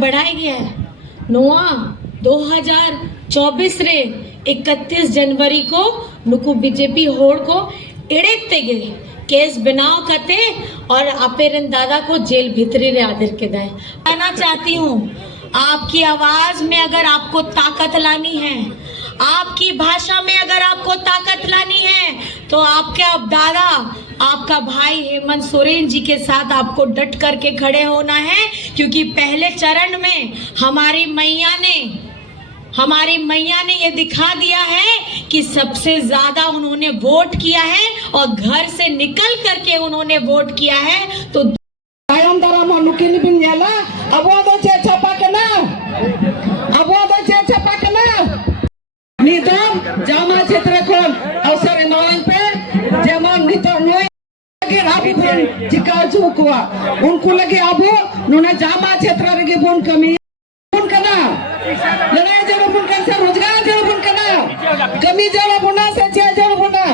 बढ़ाई गया है नुआ 2024 रे 31 जनवरी को नुकु बीजेपी होड़ को एड़ेते गए केस बनाव करते और अपेरन दादा को जेल भीतरी रे आदिर के दाए। कहना चाहती हूँ, आपकी आवाज में अगर आपको ताकत लानी है, आपकी भाषा में अगर आपको ताकत लानी है, तो आपके अब दादा, आपका भाई हेमंत सोरेन जी के साथ आपको डट करके खड़े होना है। क्योंकि पहले चरण में हमारी मैया ने ये दिखा दिया है कि सबसे ज्यादा उन्होंने वोट किया है और घर से निकल करके उन्होंने वोट किया है। तो जामा क्षेत्र खोन अवसर नौन पे जेमन नितो नोय लगे आबू बोन जिका जुकुआ उनको लगे आबू नुना जामा क्षेत्र रे बोन कमी बोन कना लड़ाई जरो बोन कन से रोजगार जरो बोन कना कमी जरो बोना से चे जरो बोना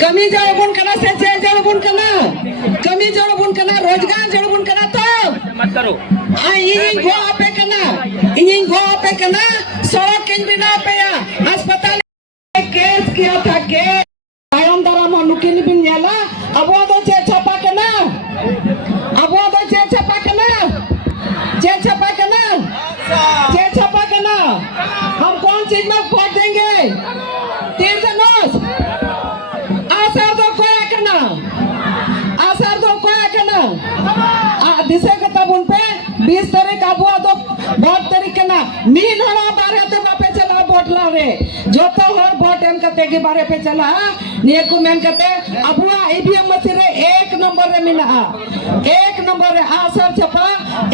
कमी जरो बोन कना से चे जरो बोन कना कमी जरो बोन कना रोजगार जरो बोन कना तो मत करो इंजिन गो पे कना सड़क के बिना पे अस्पताल केस किया था के तायम दरा मनुकिन बिन याला अबो दो चे छपा कना हम कौन चीज में वोट देंगे? 309 आसार दो कोया कना दिसे का तब उन पे 20 तारीख अब दो बहुत तरीके ना मीन हड़ा बारे तो बापे चला वोट ला रे जो तो हर वोट एम कते के बारे पे चला ने को मेन कते अबुआ ईवीएम मशीन रे 1 नंबर रे मिना 1 नंबर रे आसर छपा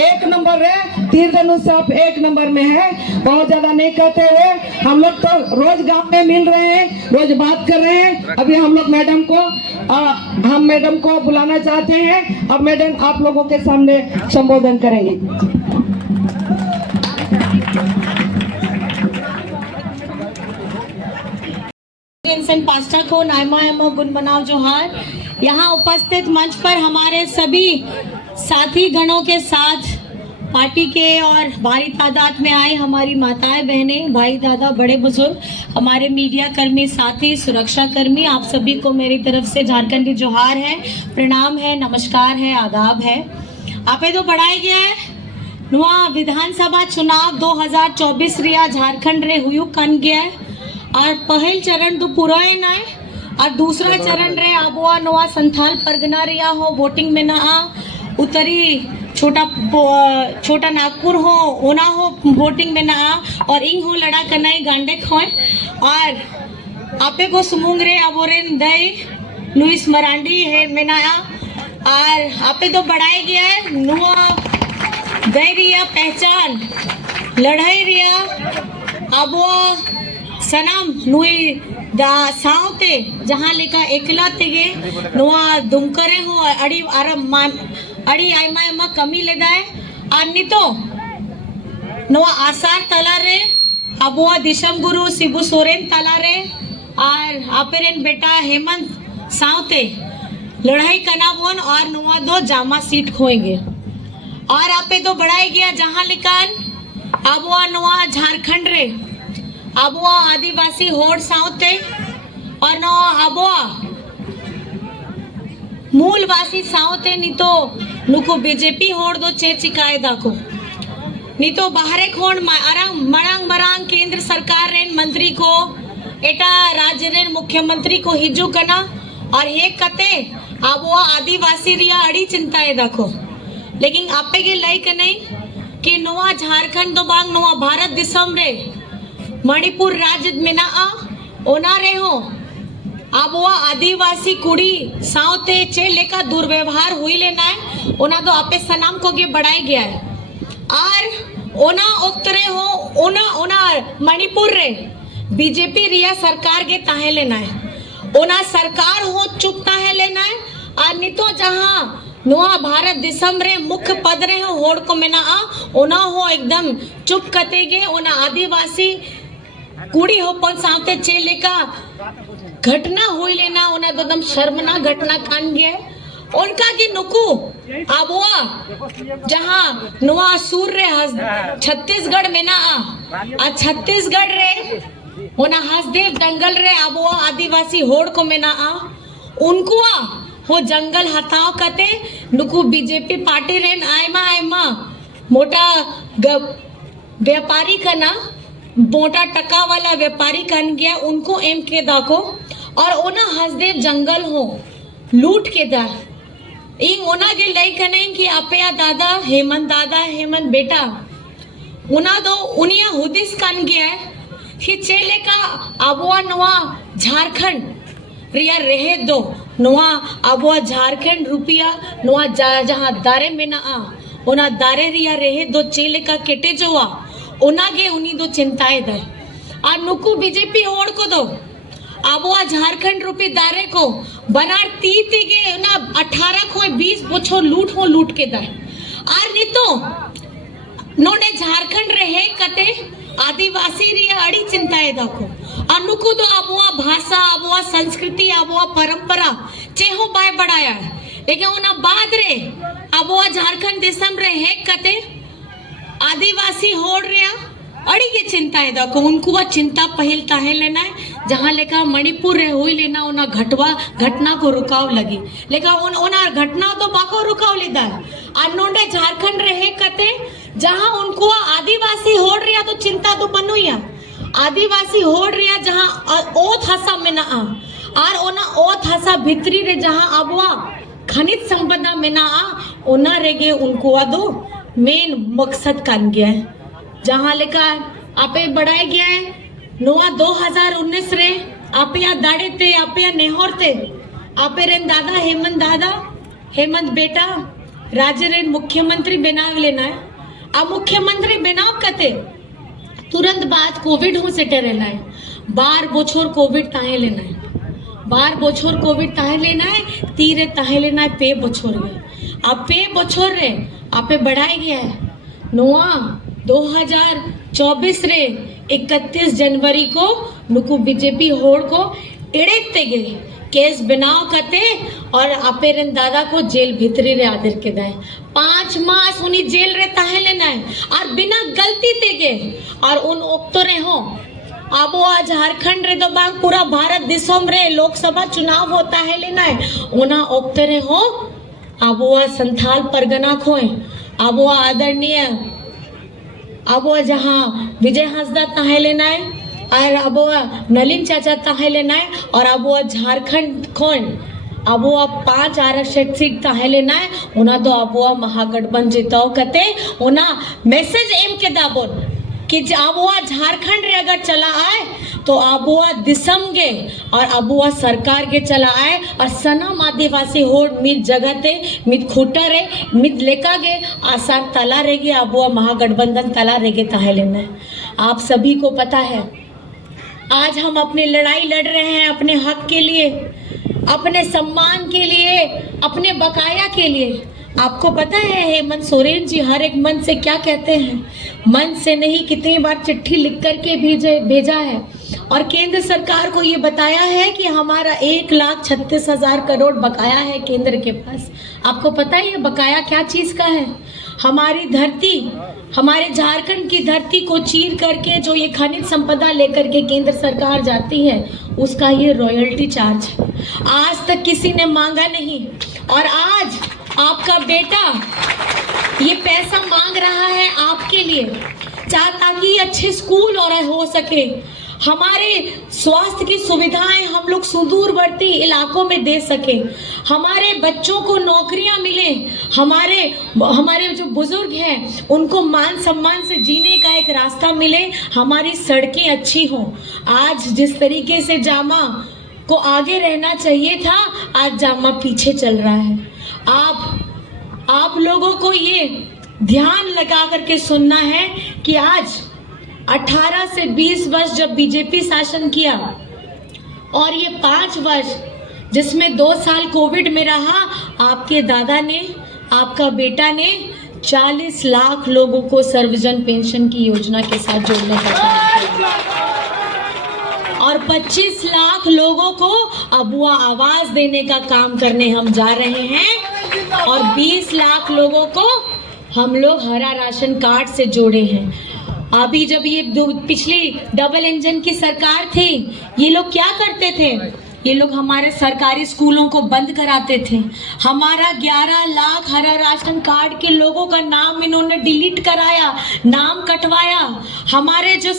1 नंबर रे तीर धनुष सब 1 नंबर में है। बहुत ज्यादा नहीं कहते हुए हम लोग तो रोज गांव में मिल रहे हैं, रोज बात कर रहे हैं। अभी हम लोग मैडम को बुलाना चाहते हैं। अब मैडम आप लोगों के सामने संबोधन करेंगे। पास्टा को नायमा गुण बनाओ जोहार। यहाँ उपस्थित मंच पर हमारे सभी साथी गणों के साथ पार्टी के और भारी तादाद में आए हमारी माताएं, बहनें, भाई, दादा, बड़े बुजुर्ग, हमारे मीडिया कर्मी, साथी, सुरक्षा कर्मी, आप सभी को मेरी तरफ से झारखंडी जोहार है, प्रणाम है, नमस्कार है, आदाब है। आपे तो बढ़ाया गया है नुआ विधानसभा चुनाव 2024 रिया झारखंड रे हुयु कन गया है और पहल चरण तो पूरा है ना है और दूसरा चरण रे आबुआ नुआ संथाल परगना रिया हो वोटिंग में ना उतरी छोटा नागपुर हो ओना हो वोटिंग में ना और इंग हो लड़ा कनाई गांडे खोए और आपे को सुमुंग रे अबोरेन दई लुइस मरांडी है में ना और आपे तो बढ़ाया गया है नुआ दई रिया पहचान लड़ाई रिया अबुआ सनम नुई दा साउते जहां लेका एकला तेगे नुआ दुमकरे हो अड़ी आरम अड़ी आयमा कमी लेदा है अन्नी तो नुआ आसार तला रे अबुआ दिशम गुरु शिबू सोरेन तला रे और आपेरेन बेटा हेमंत साउते लड़ाई कनाबोन और नुआ 2 जामा सीट खोएंगे। और आपे तो बढ़ाई गया जहां लिकान अबुआ नुआ झारखंड रे अबुआ आदिवासी होड़ साउते और नो अबुआ मूलवासी साउते नी तो नुको बीजेपी होड़ दो चिकाए दाको नी तो बाहरे खोड़ मरांग केंद्र सरकार रेन मंत्री को एटा राज्य रेन मुख्यमंत्री को हिजू कना और ये कते अबुआ आदिवासी रिया अड़ी चिंताए दाको। लेकिन आपे के लाइक नहीं कि नुआ झारखंड दो बांग नुआ भारत दिसम रे मणिपुर राज्य में ना ओना रे हो आबुआ आदिवासी कुड़ी साउते चे लेका दुर्व्यवहार हुई लेना है ओना तो आपे सनाम को के बढ़ाई गया है और ओना उक्तरे हो ओना मणिपुर रे बीजेपी रिया सरकार के ताहे लेना है ओना सरकार हो चुप ताहे लेना है और नहीं तो जहाँ नुआ भारत दिसम रे मुख्य पद रे हो होड़ को में ना ओना हो एकदम चुप कतेगे ओना आदिवासी कुड़ी हो पन साथे चेले का घटना हुई लेना ओना एकदम शर्मनाक घटना कान गया उनका की नुकु आबुआ जहाँ नुआ सूर रे छत्तीसगढ़ में ना आ छत्तीसगढ़ रे होना हसदेव दंगल रे आबुआ आदिवासी होड़ को में ना आ उनको वो जंगल हटाओ कते नुकु बीजेपी पार्टी रेन आयमा मोटा व्यापारी का ना मोटा टका वाला व्यापारी कन गया उनको एम के दाको और ओना हसदेव जंगल हो लूट के दा इंग ओना के लई कने कि आपया दादा हेमंत बेटा उना दो उनिया हुदिस कन गया है कि चेले का अबुआ नुआ झारखंड रिया रहे दो नुआ अबुआ झारखंड रुपया नुआ जहाँ दारे में ना आ उना दारे रिया रहे दो चेले का केटे जोआ उनागे उन्हीं दो चिंताएं दे आ नुकु बीजेपी होड़ को दो आबुआ झारखंड रुपये दारे को बनार तीते गे ना 18 को 20 बोछो लूट के दे आर नहीं तो नोने झारखंड रहे कते आदिवासी रिया अड़ी चिंताएं दाखो अनुकु तो आबुआ भाषा आबुआ संस्कृति आबुआ परंपरा चेहो बाय बढ़ाया है लेकिन उना बाद रे आबुआ झारखंड देशम रहे कते आदिवासी होड़ रिया अड़ी के चिंता है देखो उनको वह चिंता पहल ताहे लेना है जहाँ लेकर मणिपुर रे हुई लेना उना घटना को रुकाव लगी लेकिन उना घटना तो बाको रुकाव लेदा है अनोंडे झारखंड रहे कते जहाँ उनको आदिवासी होड़ रिया तो चिंता तो बनुया आदिवासी होड़ रिया जहाँ ओथ हसा में ना आ और ओना ओथ हसा भितरी रे जहाँ अबुआ खनिज संपदा में ना आ ओना रेगे उनको दो मेन मकसद कान गया है जहाँ लेकर आपे बढ़ाया गया है नोआ 2019 रे आपे या दाड़े ते आपे या नेहोर ते आपे रेन दादा हेमंत बेटा राज्य रेन मुख्यमंत्री बनाव लेना है अब मुख्यमंत्री बनाव कते तुरंत बाद कोविड हो सेटे रहना है 12 बोछोर कोविड ताहे लेना है 12 बोछोर कोविड ताहे लेना है तीरे ताहे लेना है पे बोछोर रे अब पे बोछोर रे आपे बढ़ाया गया है नोआ 2024 रे 31 जनवरी को नुकु बीजेपी होड़ को इड़ेते गए केस बनाव करते और आपे रेन दादा को जेल भीतरी रे आदर के दाए 5 मास उन्हीं जेल रे ताहे लेना है और बिना गलती ते गए और उन ओक्तो रे हो आबुआ झारखंड रे तो बांग पूरा भारत दिसोम रे लोकसभा चुनाव होता है लेना है उना ओक्तो रे हो आबुआ संथाल परगना खोए आबुआ आदरणीय आबुआ जहाँ विजय हंसदा ताहे लेना है और आबुआ नलिन चाचा ताहे लेना है और आबुआ झारखंड खोन आबुआ 5 आरक्षित सीट ताहे लेना है उना तो आबुआ महागठबंधन जिताओ कते उना मैसेज एम के दाबोन कि आबुआ झारखंड रे अगर चला आए तो आबुआ दिसम गे और आबुआ सरकार के चला आए और सनम आदिवासी होड़ मित जगह ते मित खूटा रे मित लेका गे आसार तला रहेगी आबुआ महागठबंधन तला रहेगे ताहे लेना है आप सभी को पता है आज हम अपनी लड़ाई लड़ रहे हैं अपने हक के लिए अपने सम्मान के लिए अपने बकाया के लिए आपको पता है हेमंत सोरेन जी हर एक मन से क्या कहते हैं मन से नहीं कितनी बार चिट्ठी लिख करके भेजा है और केंद्र सरकार को ये बताया है कि हमारा 1,36,000 करोड़ बकाया है केंद्र के पास आपको पता है ये बकाया क्या चीज़ का है हमारी धरती हमारे झारखंड की धरती को चीर करके जो ये खनिज संपदा लेकर के केंद्र सरकार जाती है उसका ये रॉयल्टी चार्ज है आज तक किसी ने मांगा नहीं और आज आपका बेटा ये पैसा मांग रहा है आपके लिए ताकि अच्छे स्कूल और हो सके हमारे स्वास्थ्य की सुविधाएं हम लोग सुदूरवर्ती इलाकों में दे सके हमारे बच्चों को नौकरियां मिले हमारे जो बुजुर्ग हैं उनको मान सम्मान से जीने का एक रास्ता मिले हमारी सड़कें अच्छी हों आज जिस तरीके से जामा को आगे रहना चाहिए था आज जामा पीछे चल रहा है आप लोगों को ये ध्यान लगा करके सुनना है कि आज 18 से 20 वर्ष जब बीजेपी शासन किया और ये 5 वर्ष जिसमें 2 साल कोविड में रहा आपके दादा ने आपका बेटा ने 40 लाख लोगों को सर्वजन पेंशन की योजना के साथ जोड़ने का काम किया और 25 लाख लोगों को अबुआ आवाज देने का काम करने हम जा रहे हैं और 20 लाख लोगों को हम लोग हरा राशन कार्ड से जोड़े हैं। अभी जब ये पिछली डबल इंजन की सरकार थी, ये लोग क्या करते थे? ये लोग हमारे सरकारी स्कूलों को बंद कराते थे। हमारा 11 लाख हरा राशन कार्ड के लोगों का नाम इन्होंने डिलीट कराया, नाम कटवाया। हमारे जो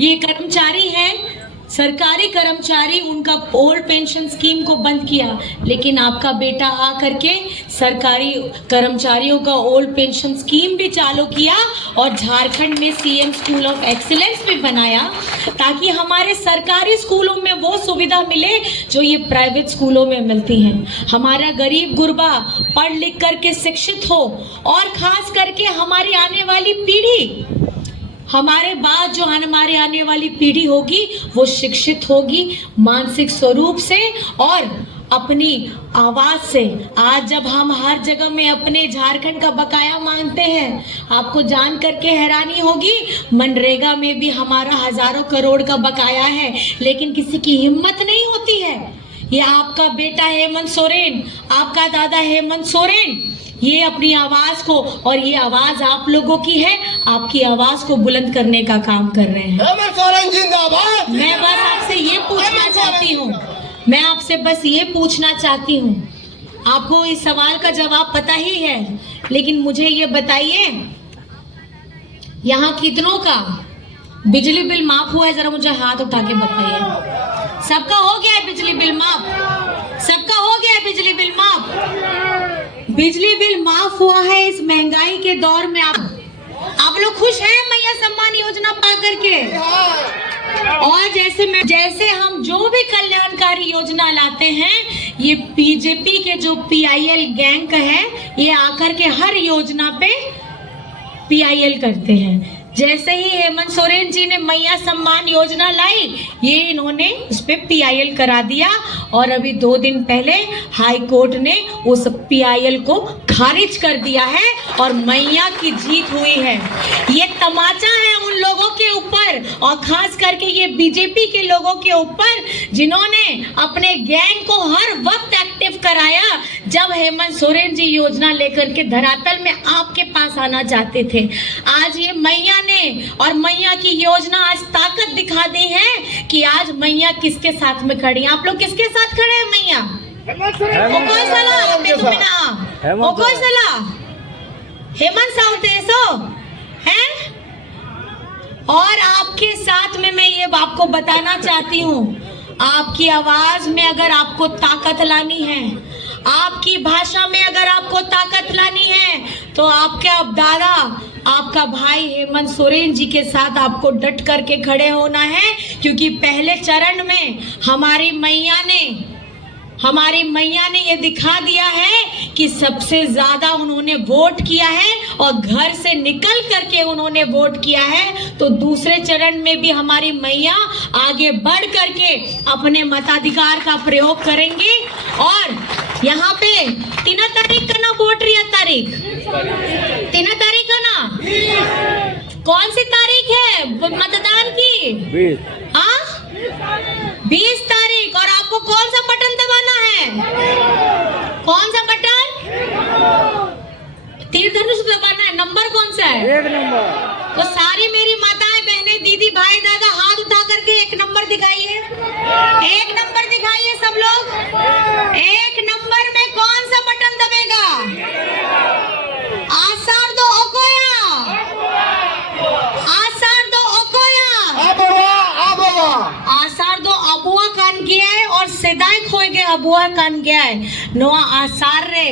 ये कर्मचारी हैं, सरकारी कर्मचारी, उनका ओल्ड पेंशन स्कीम को बंद किया। लेकिन आपका बेटा आ करके सरकारी कर्मचारियों का ओल्ड पेंशन स्कीम भी चालू किया और झारखंड में सीएम स्कूल ऑफ एक्सीलेंस भी बनाया, ताकि हमारे सरकारी स्कूलों में वो सुविधा मिले जो ये प्राइवेट स्कूलों में मिलती हैं। हमारा गरीब गुरबा पढ़ लिख करके शिक्षित हो और खास करके हमारी आने वाली पीढ़ी, हमारे बाद जो हमारे आने वाली पीढ़ी होगी वो शिक्षित होगी मानसिक स्वरूप से और अपनी आवाज से। आज जब हम हर जगह में अपने झारखंड का बकाया मांगते हैं, आपको जान करके हैरानी होगी, मनरेगा में भी हमारा हजारों करोड़ का बकाया है, लेकिन किसी की हिम्मत नहीं होती है। ये आपका बेटा हेमंत सोरेन, आपका दादा हेमंत सोरेन, ये अपनी आवाज को, और ये आवाज आप लोगों की है, आपकी आवाज को बुलंद करने का काम कर रहे हैं। हेमंत सोरेन जिंदाबाद। मैं बस आपसे ये पूछना चाहती हूँ, मैं आपसे बस ये पूछना चाहती हूँ, आपको इस सवाल का जवाब पता ही है, लेकिन मुझे ये बताइए, यहाँ कितनों का बिजली बिल माफ हुआ है? जरा मुझे हाथ उठा के बताइए। सबका हो गया है बिजली बिल माफ? सबका हो गया है बिजली बिल माफ? बिजली बिल माफ हुआ है इस महंगाई के दौर में। आप लोग खुश हैं मैया सम्मान योजना पा करके? और जैसे हम जो भी कल्याणकारी योजना लाते हैं, ये बीजेपी के जो PIL गैंग है, ये आकर के हर योजना पे PIL करते हैं। जैसे ही हेमंत सोरेन जी ने मैया सम्मान योजना लाई, ये इन्होंने उस पे PIL करा दिया और अभी 2 दिन पहले हाई कोर्ट ने उस PIL को खारिज कर दिया है और मैया की जीत हुई है। ये तमाचा है उन लोगों के ऊपर और खास करके ये बीजेपी के लोगों के ऊपर, जिन्होंने अपने गैंग को हर वक्त एक्टिव कराया जब हेमंत सोरेन जी योजना लेकर के धरातल में आपके पास आना चाहते थे। आज ये मैया ने और मैया की योजना आज ताकत दिखा दी है कि आज मैया किसके साथ में खड़ी है। आप लोग किसके साथ खड़े हैं? मैया हेमंत साउतेसो हैं। और आपके साथ में मैं ये आपको बताना चाहती हूँ, आपकी आवाज में अगर आपको ताकत लानी है, आपकी भाषा में अगर आपको ताकत लानी है, तो आपके अब दादा, आपका भाई हेमंत सोरेन जी के साथ आपको डट करके खड़े होना है, क्योंकि पहले चरण में हमारी मैया ने ये दिखा दिया है कि सबसे ज्यादा उन्होंने वोट किया है और घर से निकल करके उन्होंने वोट किया है। तो दूसरे चरण में भी हमारी मैया आगे बढ़ करके अपने मताधिकार का प्रयोग करेंगी। और यहाँ पे 3 तारीख का ना वोट रही है, तारीख 3 तारीख का ना, कौन सी तारीख है मतदान की? हाँ 20 तारीख। और आपको कौन सा बटन दबाना है? कौन सा बटन? तीर धनुष दबाना है। नंबर कौन सा है? 1 नंबर। तो सारी मेरी माताएं, बहनें, दीदी, भाई, दादा, हाथ उठा करके 1 नंबर दिखाइए। 1 नंबर दिखाइए सब लोग। 1 नंबर में कौन सा बटन दबेगा? आसार दो ओकोया, आसार दो ओकोया, आसार दो अबुआ कान गया है और सेदाय खोए गए अबुआ कान गया है। नोआ आसार रे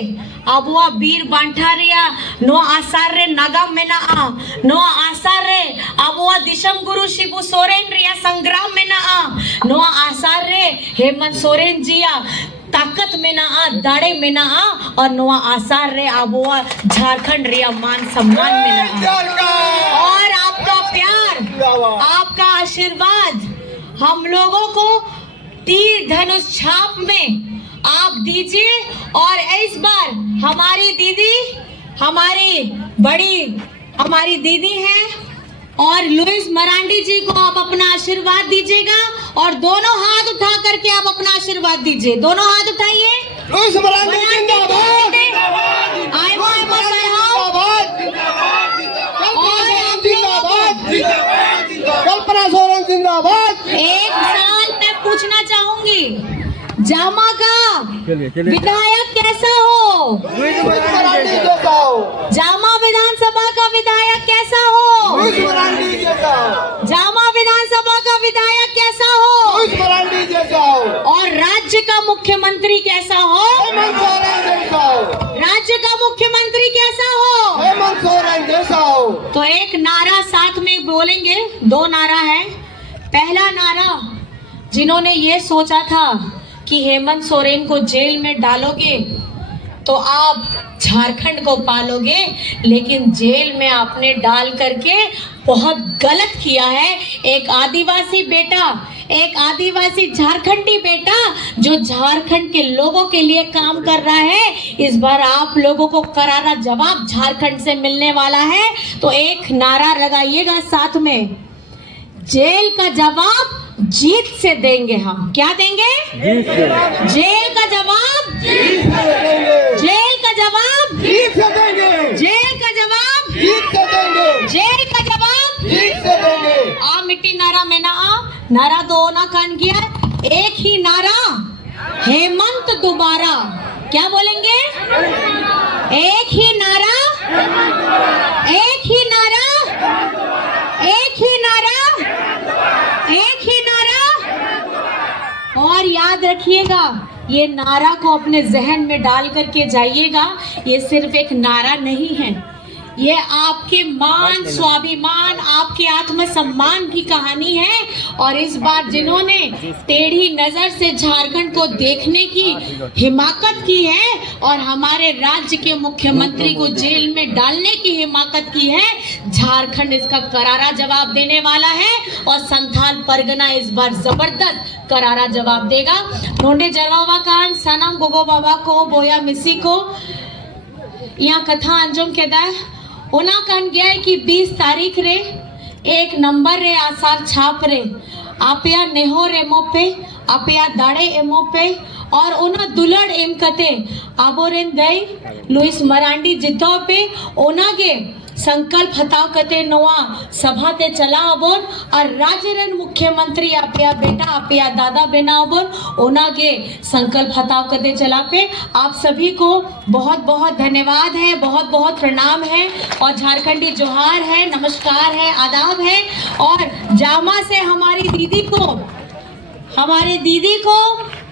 अबुआ बीर बांठा रिया, नोआ आसार रे नागाम में ना आ, नोआ आसार रे अबुआ दिशम गुरु शिबू सोरेन रिया संग्राम में ना आ, नोआ आसार रे हेमंत सोरेन जिया ताकत में ना आ, दाड़े में ना आ, और नोआ आसार रे अबुआ झारखंड रिया मान सम्मान में ना आ। और आपका प्यार, आपका आशीर्वाद हम लोगों को तीर धनुष छाप में आप दीजिए। और इस बार हमारी दीदी, हमारी दीदी है और लुइस मरांडी जी को आप अपना आशीर्वाद दीजिएगा और दोनों हाथ उठा करके आप अपना आशीर्वाद दीजिए। दोनों हाथ उठाइए। लुइस मरांडी जिंदाबाद। आयमा आयमा सरहाओ। और कल्पना सोरेन जिंदाबाद। एक सवाल मैं पूछना चाहूंगी, जामा का विधायक कैसा हो? लुइस मरांडी जैसा हो। जामा विधानसभा का विधायक कैसा हो? लुइस मरांडी जैसा हो। जामा विधानसभा का विधायक कैसा हो? लुइस मरांडी जैसा हो। और राज्य का मुख्यमंत्री कैसा हो? हेमंत सोरेन जैसा हो। राज्य का मुख्यमंत्री कैसा हो? हेमंत सोरेन जैसा हो। तो एक नारा साथ में बोलेंगे, दो नारा है। पहला नारा, जिन्होंने ये सोचा था कि हेमंत सोरेन को जेल में डालोगे तो आप झारखंड को पालोगे, लेकिन जेल में आपने डाल करके बहुत गलत किया है। एक आदिवासी बेटा, एक आदिवासी झारखंडी बेटा जो झारखंड के लोगों के लिए काम कर रहा है, इस बार आप लोगों को करारा जवाब झारखंड से मिलने वाला है। तो एक नारा लगाइएगा साथ में, जेल का जवाब जीत से देंगे हम। क्या देंगे? जेल का जवाब जेल का जवाब जीत से देंगे। जेल का जवाब जीत से देंगे। जेल का जवाब जीत से देंगे। आ मिट्टी नारा में ना आ नारा दो ना कान किया, एक ही नारा, हेमंत दोबारा। क्या बोलेंगे? एक ही नारा, एक ही नारा, एक ही नारा, एक ही नारा। और याद रखिएगा, ये नारा को अपने जहन में डाल करके जाइएगा। ये सिर्फ एक नारा नहीं है, ये आपके मान, स्वाभिमान, आपके आत्मसम्मान की कहानी है। और इस बार जिन्होंने टेढ़ी नजर से झारखंड को देखने की हिमाकत की है और हमारे राज्य के मुख्यमंत्री को जेल में डालने की हिमाकत की है, झारखंड इसका करारा जवाब देने वाला है। और संथाल परगना इस बार जबरदस्त करारा जवाब देगा। नोंडे जलावा कान सनम गोगो बाबा को बोया मिसी को यहाँ कथा अंजुम के दा ओना कान गया है कि 20 तारीख रे एक नंबर रे आसार छाप रे आपया नेहोर एमो पे आपया दाड़े एमो पे और ओना दुलड़ एम कते आबोरेन दई लुइस मरांडी जितो पे ओना के संकल्प हताव कते नवा सभा ते चला अबोन और राज्य रेन मुख्यमंत्री आपया बेटा आपया दादा बेना अबोन ओना के संकल्प हताव कते चला पे। आप सभी को बहुत बहुत धन्यवाद है, बहुत बहुत प्रणाम है और झारखंडी जोहार है, नमस्कार है, आदाब है। और जामा से हमारी दीदी को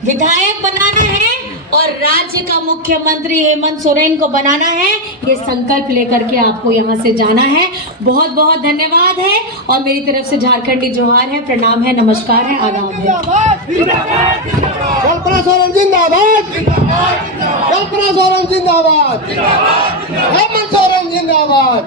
विधायक बनाना है और राज्य का मुख्यमंत्री हेमंत सोरेन को बनाना है, ये संकल्प लेकर के आपको यहाँ से जाना है। बहुत बहुत धन्यवाद है और मेरी तरफ से झारखंडी जोहार है, प्रणाम है, नमस्कार है, आदाब है। कल्पना सोरेन जिंदाबाद। कल्पना सोरेन जिंदाबाद। हेमंत सोरेन जिंदाबाद।